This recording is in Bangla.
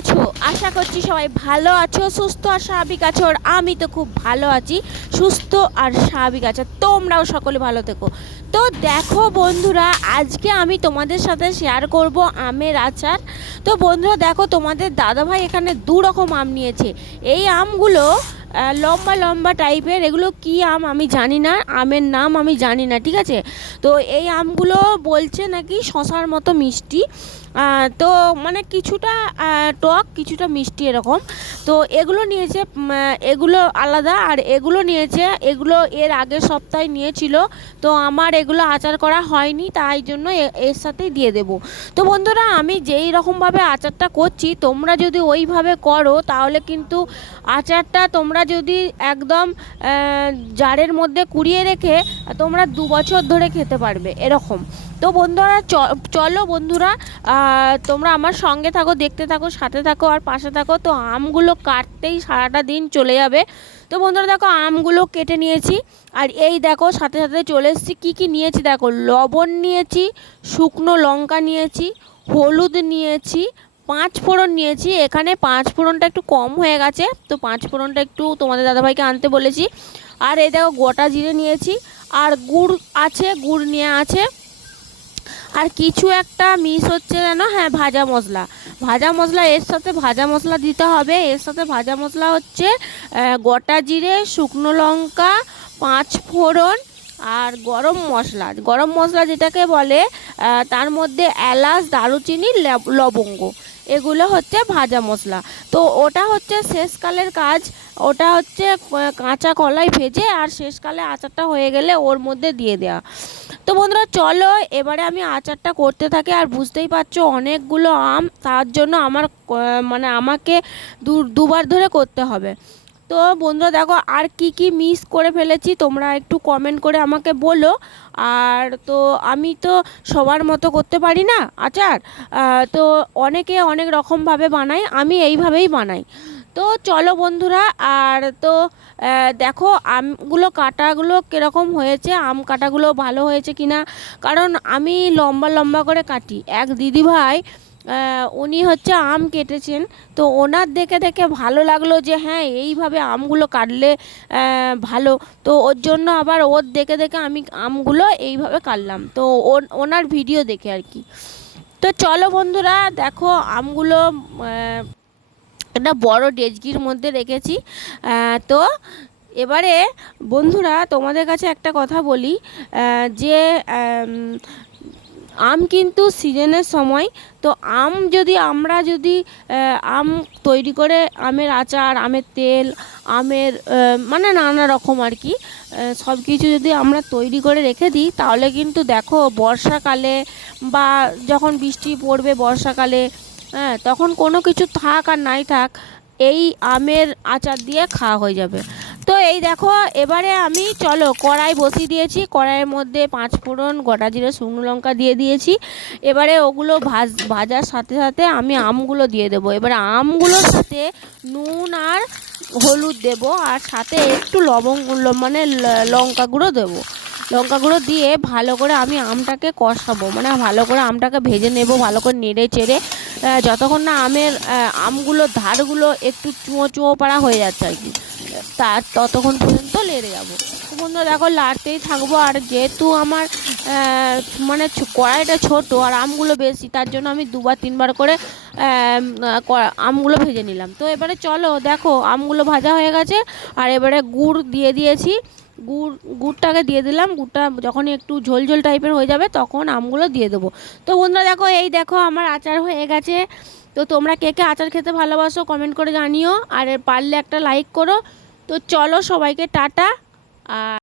আছো? আশা করছি সবাই ভালো আছো, সুস্থ আর স্বাভাবিক আছো, আর আমি তো খুব ভালো আছি, সুস্থ আর স্বাভাবিক আছো তোমরাও সকলে ভালো থেকো। তো দেখো বন্ধুরা, আজকে আমি তোমাদের সাথে শেয়ার করব আমের আচার। তো বন্ধুরা, দেখো তোমাদের দাদাভাই এখানে দু রকম আম নিয়েছে। এই আমগুলো লম্বা লম্বা টাইপের এগুলো কি আম আমি জানি না, আমের নাম আমি জানি না, ঠিক আছে? তো এই আমগুলো বলছে নাকি শশার মতো মিষ্টি। তো মানে কিছুটা টক, কিছুটা মিষ্টি এরকম। তো এগুলো নিয়েছে এগুলো আলাদা আর এগুলো নিয়েছে, এগুলো এর আগের সপ্তাহে নিয়েছিল। তো আমার এগুলো আচার করা হয়নি, তাই জন্য এর সাথেই দিয়ে দেবো। তো বন্ধুরা, আমি যেই রকমভাবে আচারটা করছি, তোমরা যদি ওইভাবে করো, তাহলে কিন্তু আচারটা তোমরা যদি একদম জারের মধ্যে কুড়িয়ে রেখে, তোমরা দু বছর ধরে খেতে পারবে, এরকম। তো বন্ধুরা চলো বন্ধুরা তোমরা আমার সঙ্গে থাকো, দেখতে থাকো, সাথে থাকো আর পাশে থাকো। তো আমগুলো কাটতেই সারাটা দিন চলে যাবে। তো বন্ধুরা, দেখো আমগুলো কেটে নিয়েছি। আর এই দেখো, সাথে সাথে চলে এসেছি। কী কী নিয়েছি দেখো? লবণ নিয়েছি, শুকনো লঙ্কা নিয়েছি, হলুদ নিয়েছি, পাঁচ ফোড়ন নিয়েছি। এখানে পাঁচ ফোড়নটা একটু কম হয়ে গেছে। তো পাঁচ ফোড়নটা একটু তোমাদের দাদাভাইকে আনতে বলেছি। আর এই দেখো গোটা জিরে নিয়েছি। আর গুড় আছে, গুড় নিয়ে আছে। আর কিছু একটা মিস হচ্ছে যেন হ্যাঁ ভাজা মশলা। ভাজা মশলা, এর সাথে ভাজা মশলা দিতে হবে। এর সাথে ভাজা মশলা হচ্ছে গোটা জিরে, শুকনো লঙ্কা, পাঁচ ফোড়ন আর গরম মশলা। গরম মশলা যেটাকে বলে তার মধ্যে এলাচ, দারুচিনি লবঙ্গ, এগুলো হচ্ছে ভাজা মশলা। তো ওটা হচ্ছে শেষকালের কাজ। ওটা হচ্ছে কাঁচা কলাই ভেজে আর শেষকালে আচারটা হয়ে গেলে ওর মধ্যে দিয়ে দেওয়া। তো বন্ধুরা, চলো, এবারে আমি আচারটা করতে থাকি। আর বুঝতেই পারছ, অনেকগুলো আম, তার জন্য আমার মানে আমাকে দু, দুবার ধরে করতে হবে। তো বন্ধুরা, দেখো, আর কি কি মিস করে ফেলেছি, তোমরা একটু কমেন্ট করে আমাকে বলো। আর তো, আমি তো সবার মতো করতে পারি না আচার? তো অনেকে অনেক রকমভাবে বানায়, আমি এইভাবেই বানাই। তো চলো বন্ধুরা, আর তো দেখো আমগুলো, কাটাগুলো কীরকম হয়েছে, আম কাটাগুলো ভালো হয়েছে কিনা? কারণ আমি লম্বা লম্বা করে কাটি। এক দিদিভাই উনি হচ্ছে আম কেটেছেন। তো ওনার দেখে দেখে ভালো লাগল যে হ্যাঁ এইভাবে আমগুলো কাটলে ভালো। তো ওর জন্য আবার ওর দেখে দেখে আমি আমগুলো এইভাবে কাটলাম। তো ওন- ওনার ভিডিও দেখে আর কি। তো চলো বন্ধুরা, দেখো আমগুলো একটা বড় ডেজকির মধ্যে রেখেছি। তো এবারে বন্ধুরা, তোমাদের কাছে একটা কথা বলি যে, আম কিন্তু সিজনের সময়, তো আম যদি আমরা যদি আম তৈরি করে, আমের আচার, আমের তেল, আমের মানে নানা রকম আর কি সব কিছু যদি আমরা তৈরি করে রেখে দিই, তাহলে কিন্তু দেখো বর্ষাকালে বা যখন বৃষ্টি পড়বে বর্ষাকালে হ্যাঁ তখন কোনো কিছু থাক আর নাই থাক, এই আমের আচার দিয়ে খাওয়া হয়ে যাবে। তো এই দেখো, এবারে আমি, চলো, কড়াই বসিয়ে দিয়েছি। কড়াইয়ের মধ্যে পাঁচ ফোড়ন, গোটা জিরে, শুকনো লঙ্কা দিয়ে দিয়েছি। এবারে ওগুলো ভাজ, ভাজার সাথে সাথে আমি আমগুলো দিয়ে দেবো। এবারে আমগুলোর সাথে নুন আর হলুদ দেবো, আর সাথে একটু লবঙ্গ মানে লঙ্কা গুঁড়ো দেবো। লঙ্কা গুঁড়ো দিয়ে ভালো করে আমি আমটাকে কষাবো। মানে ভালো করে আমটাকে ভেজে নেব, ভালো করে নেড়ে চেড়ে যতক্ষণ না আমের আমগুলো, ধারগুলো একটু চুঁয়ো চুঁয়ো পাড়া হয়ে যাচ্ছে আর কি, তার ততক্ষণ পর্যন্ত লেড়ে যাব। তো বন্ধুরা দেখো লাড়তেই থাকব, আর যেহেতু আমার মানে কড়াইটা ছোট আর আমগুলো বেশি, তার জন্য আমি দুবার, তিনবার করে আমগুলো ভেজে নিলাম। তো এবারে চলো দেখো, আমগুলো ভাজা হয়ে গেছে, আর এবারে গুড় দিয়ে দিয়েছি। গুড়, গুড়টাকে দিয়ে দিলাম। গুড়টা যখন একটু ঝোল ঝোল টাইপের হয়ে যাবে তখন আমগুলো দিয়ে দেবো। তো বন্ধুরা দেখো, এই দেখো আমার আচার হয়ে গেছে। তো তোমরা কে কে আচার খেতে ভালোবাসো কমেন্ট করে জানিও। আর পারলে একটা লাইক করো। তো চলো সবাইকে টাটা। আর